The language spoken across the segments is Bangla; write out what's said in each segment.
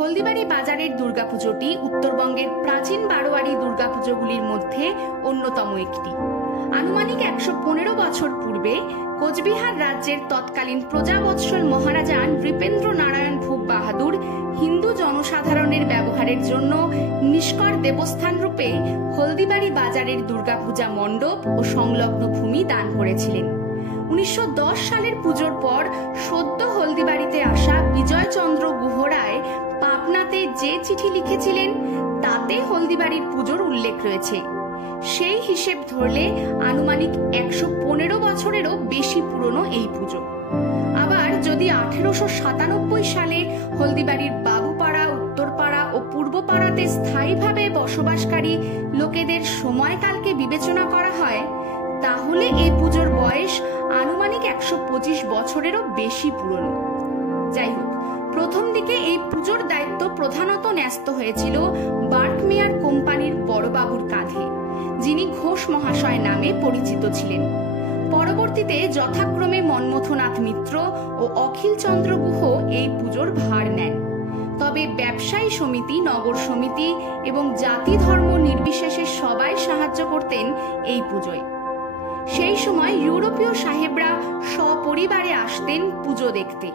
হলদিবাড়ি বাজারের দুর্গাপুজোটি উত্তরবঙ্গের প্রাচীন বারোয়ারি দুর্গাপুজোগুলির মধ্যে অন্যতম একটি। আনুমানিক 115 বছর পূর্বে কোচবিহার রাজ্যের তৎকালীন প্রজাবৎসল মহারাজা নৃপেন্দ্র নারায়ণ ভূপ বাহাদুর হিন্দু জনসাধারণের ব্যবহারের জন্য নিষ্কর দেবস্থান রূপে হলদিবাড়ি বাজারের দুর্গাপূজা মণ্ডপ ও সংলগ্ন ভূমি দান করেছিলেন। 1910 সালের পুজোর পর সদ্য হলদিবাড়িতে আসা বিজয়চন্দ্র গুহরায় পাবনাতে যে চিঠি লিখেছিলেন তাতে হলদিবাড়ির পুজোর উল্লেখ রয়েছে। সেই হিসেব ধরলে আনুমানিক 115 বছরেরও বেশি পুরনো এই পুজো। আবার যদি 1897 সালে হলদিবাড়ির বাবুপাড়া, উত্তরপাড়া ও পূর্বপাড়াতে স্থায়ীভাবে বসবাসকারী লোকেদের সময়কালকে বিবেচনা করা হয়, তাহলে এই পুজোর বয়স আনুমানিক 125 বছরেরও বেশি পুরনো। যাই হোক, প্রথম দিকে এই পুজোর দায়িত্ব প্রধানত ন্যস্ত হয়েছিল বার্কমেয়ার কোম্পানির বড়বাবুর কাঁধে, যিনি ঘোষ মহাশয় নামে পরিচিত ছিলেন। পরবর্তীতে যথাক্রমে মন্মথনাথ মিত্র ও অখিল চন্দ্র গুহ এই পুজোর ভার নেন। তবে ব্যবসায়ী সমিতি, নগর সমিতি এবং জাতি ধর্ম নির্বিশেষে সবাই সাহায্য করতেন এই পুজোয়। সেই সময় ইউরোপীয় সাহেবরা সপরিবারে আসতেন পুজো দেখতে।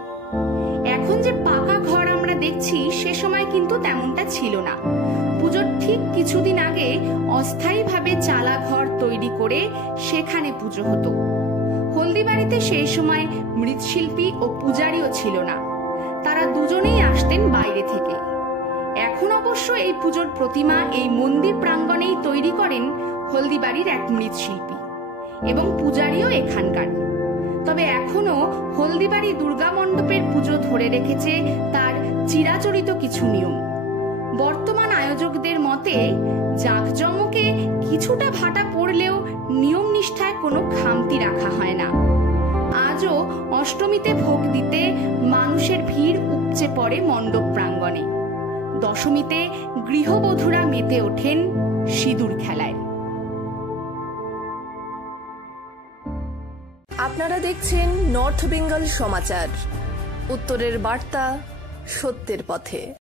এখন যে পাকা ঘর আমরা দেখছি, সে সময় কিন্তু তেমনটা ছিল না। পুজোর ঠিক কিছুদিন আগে অস্থায়ীভাবে চালা ঘর তৈরি করে সেখানে পুজো হতো। হলদিবাড়িতে সেই সময় মৃৎশিল্পী ও পূজারীও ছিল না, তারা দুজনেই আসতেন বাইরে থেকে। এখন অবশ্য এই পুজোর প্রতিমা এই মন্দির প্রাঙ্গণেই তৈরি করেন হলদিবাড়ির এক মৃৎশিল্পী এবং পূজারীও এখানকার। তবে এখনো হলদিবাড়ি দুর্গা মণ্ডপের পুজো ধরে রেখেছে তার চিরাচরিত কিছু নিয়ম। বর্তমান আয়োজকদের মতে জাঁকজমকে কিছুটা ভাটা পড়লেও নিয়ম নিষ্ঠায় কোনো খামতি রাখা হয় না। আজও অষ্টমীতে ভোগ দিতে মানুষের ভিড় উপচে পড়ে মণ্ডপ প্রাঙ্গণে। দশমীতে গৃহবধূরা মেতে ওঠেন সিঁদুর খেলায়। আপনারা দেখছেন নর্থ বেঙ্গল সমাচার, উত্তরের বার্তা, সত্যের পথে।